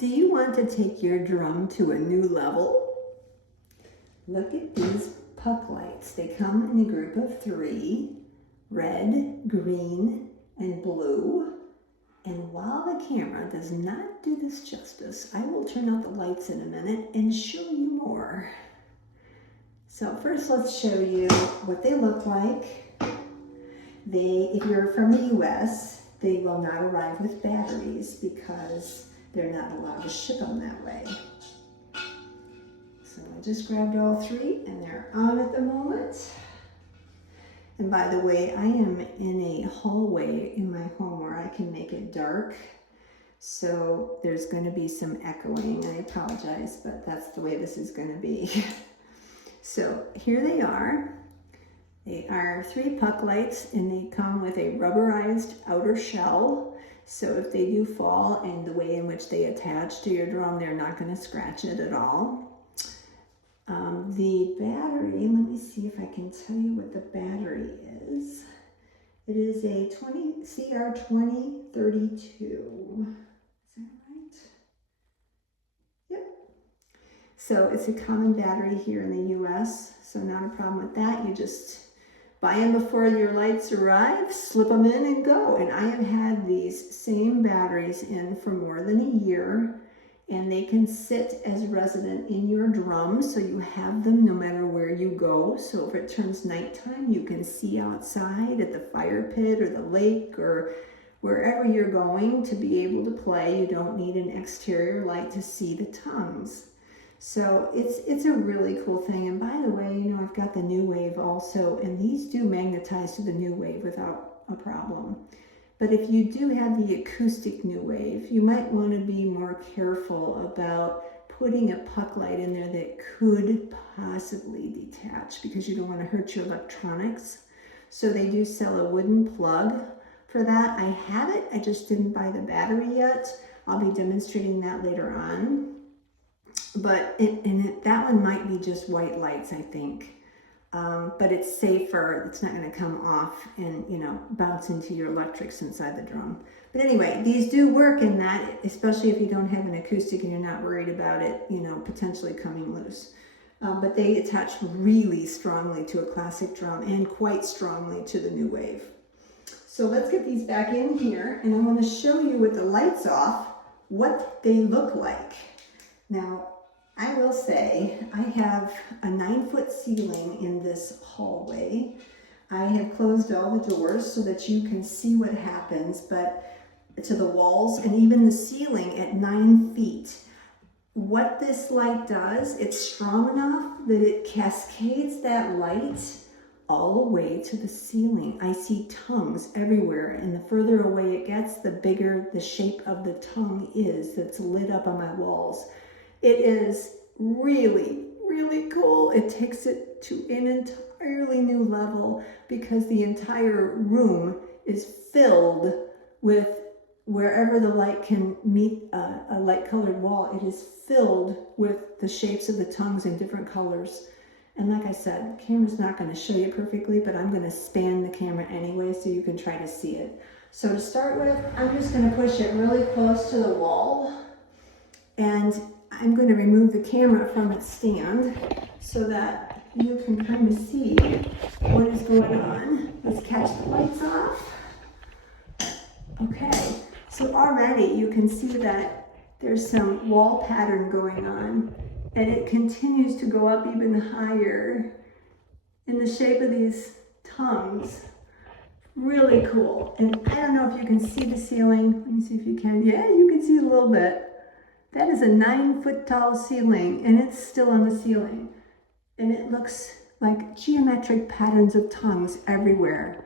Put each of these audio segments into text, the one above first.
Do you want to take your drum to a new level? Look at these puck lights. They come in a group of 3, red, green, and blue. And while the camera does not do this justice, I will turn out the lights in a minute and show you more. So first let's show you what they look like. If you're from the US, they will not arrive with batteries because they're not allowed to ship them that way. So I just grabbed all 3 and they're on at the moment. And by the way, I am in a hallway in my home where I can make it dark. So there's going to be some echoing. I apologize, but that's the way this is going to be. So here they are. They are 3 puck lights and they come with a rubberized outer shell. So if they do fall and the way in which they attach to your drum, they're not going to scratch it at all. The battery, let me see if I can tell you what the battery is. It is a CR2032. Is that right? Yep. So it's a common battery here in the US, so not a problem with that. You just buy them before your lights arrive, slip them in and go. And I have had these same batteries in for more than a year, and they can sit as resident in your drum, so you have them no matter where you go. So if it turns nighttime, you can see outside at the fire pit or the lake or wherever you're going to be able to play. You don't need an exterior light to see the tongues. So it's a really cool thing. And by the way, you know, I've got the new wave also, and these do magnetize to the new wave without a problem. But if you do have the acoustic new wave, you might want to be more careful about putting a puck light in there that could possibly detach because you don't want to hurt your electronics. So they do sell a wooden plug for that. I have it, I just didn't buy the battery yet. I'll be demonstrating that later on. But that one might be just white lights, I think. But it's safer. It's not going to come off and, you know, bounce into your electrics inside the drum. But anyway, these do work in that, especially if you don't have an acoustic and you're not worried about it, you know, potentially coming loose. But they attach really strongly to a classic drum and quite strongly to the new wave. So let's get these back in here, and I want to show you with the lights off what they look like. Now, I will say I have a 9-foot ceiling in this hallway. I have closed all the doors so that you can see what happens, but to the walls and even the ceiling at 9 feet. What this light does, it's strong enough that it cascades that light all the way to the ceiling. I see tongues everywhere, and the further away it gets, the bigger the shape of the tongue is that's lit up on my walls. It is really, really cool. It takes it to an entirely new level because the entire room is filled with, wherever the light can meet a light-colored wall, it is filled with the shapes of the tongues in different colors. And like I said, the camera's not going to show you perfectly, but I'm going to span the camera anyway so you can try to see it. So to start with, I'm just going to push it really close to the wall, and I'm going to remove the camera from its stand so that you can kind of see what is going on. Let's catch the lights off. Okay, so already you can see that there's some wall pattern going on, and it continues to go up even higher in the shape of these tongues. Really cool. And I don't know if you can see the ceiling. Let me see if you can. Yeah, you can see a little bit. That is a 9-foot tall ceiling, and it's still on the ceiling. And it looks like geometric patterns of tongues everywhere.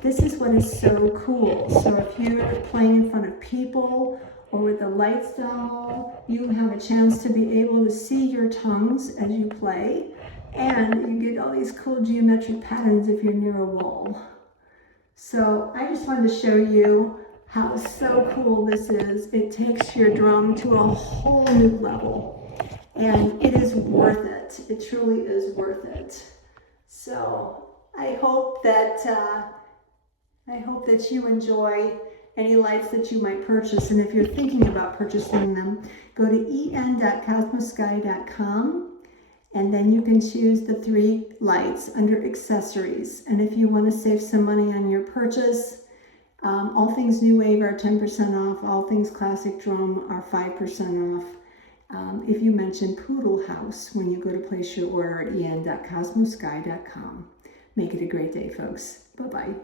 This is what is so cool. So if you're playing in front of people or with the lights down low, you have a chance to be able to see your tongues as you play, and you get all these cool geometric patterns if you're near a wall. So I just wanted to show you how so cool this is. It takes your drum to a whole new level, and it is worth it. It truly is worth it. So I hope that you enjoy any lights that you might purchase. And if you're thinking about purchasing them, go to en.kosmosky.com, and then you can choose the 3 lights under accessories. And if you want to save some money on your purchase, all things New Wave are 10% off. All things Classic Drum are 5% off. If you mention Poodlehouse when you go to place your order at en.kosmosky.com. Make it a great day, folks. Bye-bye.